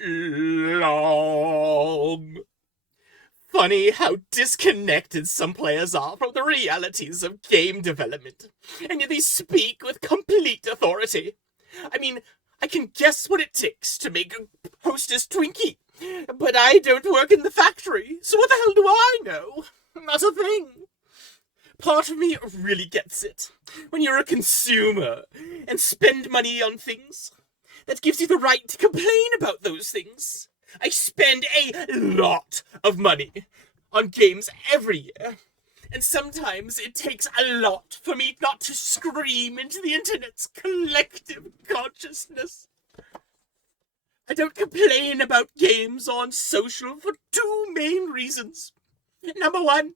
long. Funny how disconnected some players are from the realities of game development, and yet they speak with complete authority. I mean, I can guess what it takes to make a Hostess Twinkie, but I don't work in the factory, so what the hell do I know? Not a thing. Part of me really gets it. When you're a consumer and spend money on things, that gives you the right to complain about those things. I spend a lot of money on games every year, and sometimes it takes a lot for me not to scream into the internet's collective consciousness. I don't complain about games on social for two main reasons. Number one,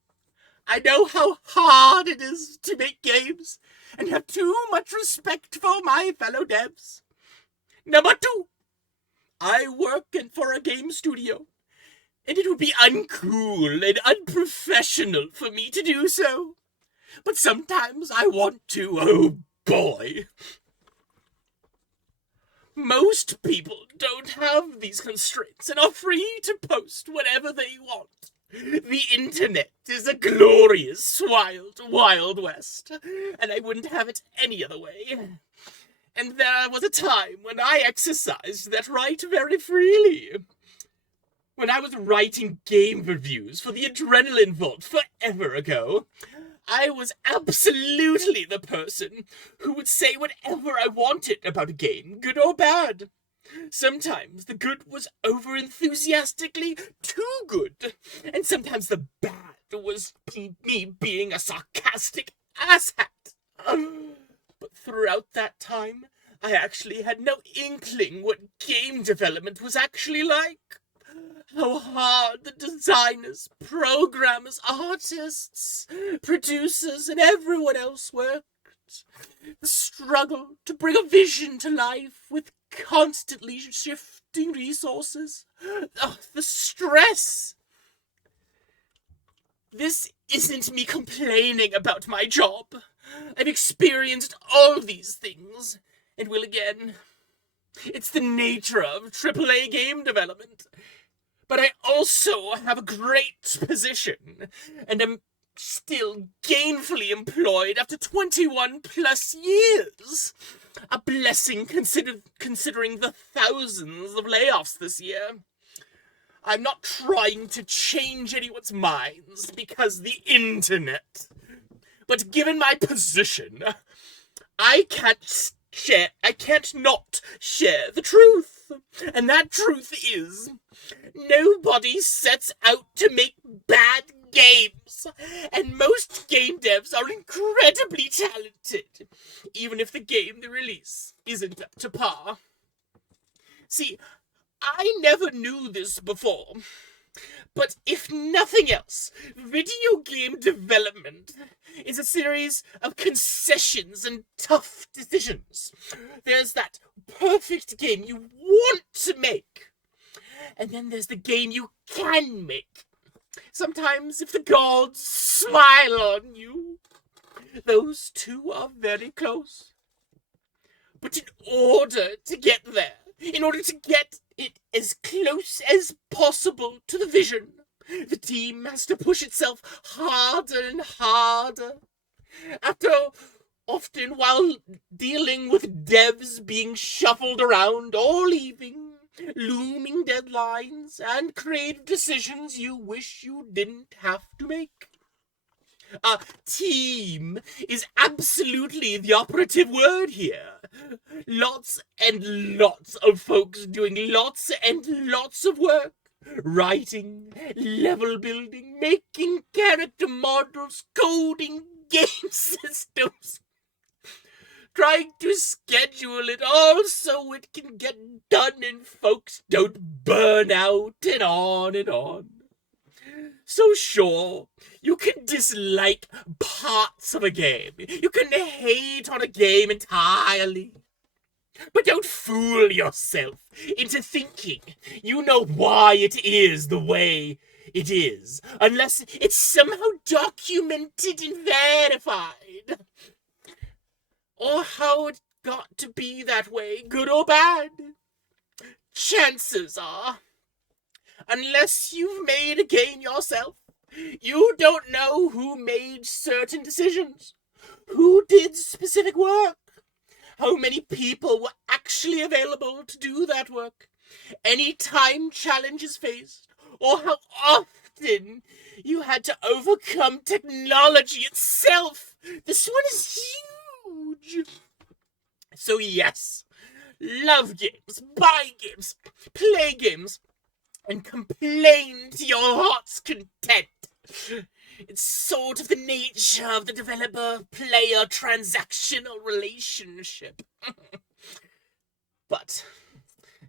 I know how hard it is to make games and have too much respect for my fellow devs. Number two, I work for a game studio, and it would be uncool and unprofessional for me to do so. But sometimes I want to, oh boy. Most people don't have these constraints and are free to post whatever they want. The internet is a glorious, wild, wild west, and I wouldn't have it any other way. And there was a time when I exercised that right very freely. When I was writing game reviews for the Adrenaline Vault forever ago, I was absolutely the person who would say whatever I wanted about a game, good or bad. Sometimes the good was over-enthusiastically too good, and sometimes the bad was me being a sarcastic asshat. But throughout that time, I actually had no inkling what game development was actually like. How hard the designers, programmers, artists, producers, and everyone else worked. The struggle to bring a vision to life with constantly shifting resources. The stress. This isn't me complaining about my job. I've experienced all these things, and will again. It's the nature of AAA game development. But I also have a great position, and am still gainfully employed after 21 plus years. A blessing considering the thousands of layoffs this year. I'm not trying to change anyone's minds because the internet. But given my position, I can't not share the truth. And that truth is, nobody sets out to make bad games. And most game devs are incredibly talented, even if the game they release isn't up to par. See, I never knew this before. But if nothing else, video game development is a series of concessions and tough decisions. There's that perfect game you want to make, and then there's the game you can make. Sometimes if the gods smile on you, those two are very close. But in order to get there, in order to get it as close as possible to the vision, the team has to push itself harder and harder. Often while dealing with devs being shuffled around or leaving, looming deadlines, and creative decisions you wish you didn't have to make. A team is absolutely the operative word here. Lots and lots of folks doing lots and lots of work. Writing, level building, making character models, coding game systems. Trying to schedule it all so it can get done and folks don't burn out and on and on. So sure, you can dislike parts of a game. You can hate on a game entirely. But don't fool yourself into thinking you know why it is the way it is, unless it's somehow documented and verified. Or how it got to be that way, good or bad. chances are, unless you've made a game yourself, you don't know who made certain decisions, who did specific work, how many people were actually available to do that work, any time challenges faced, or how often you had to overcome technology itself. This one is huge. So yes, love games, buy games, play games, and complain to your heart's content. It's sort of the nature of the developer-player transactional relationship. But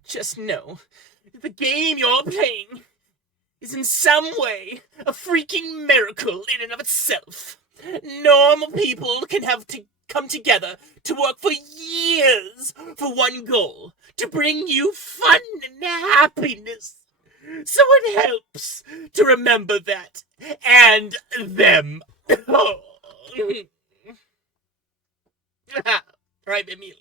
just know that the game you're playing is in some way a freaking miracle in and of itself. Normal people can have to come together to work for years for one goal, to bring you fun and happiness. So it helps to remember that. And them. Right, Emil?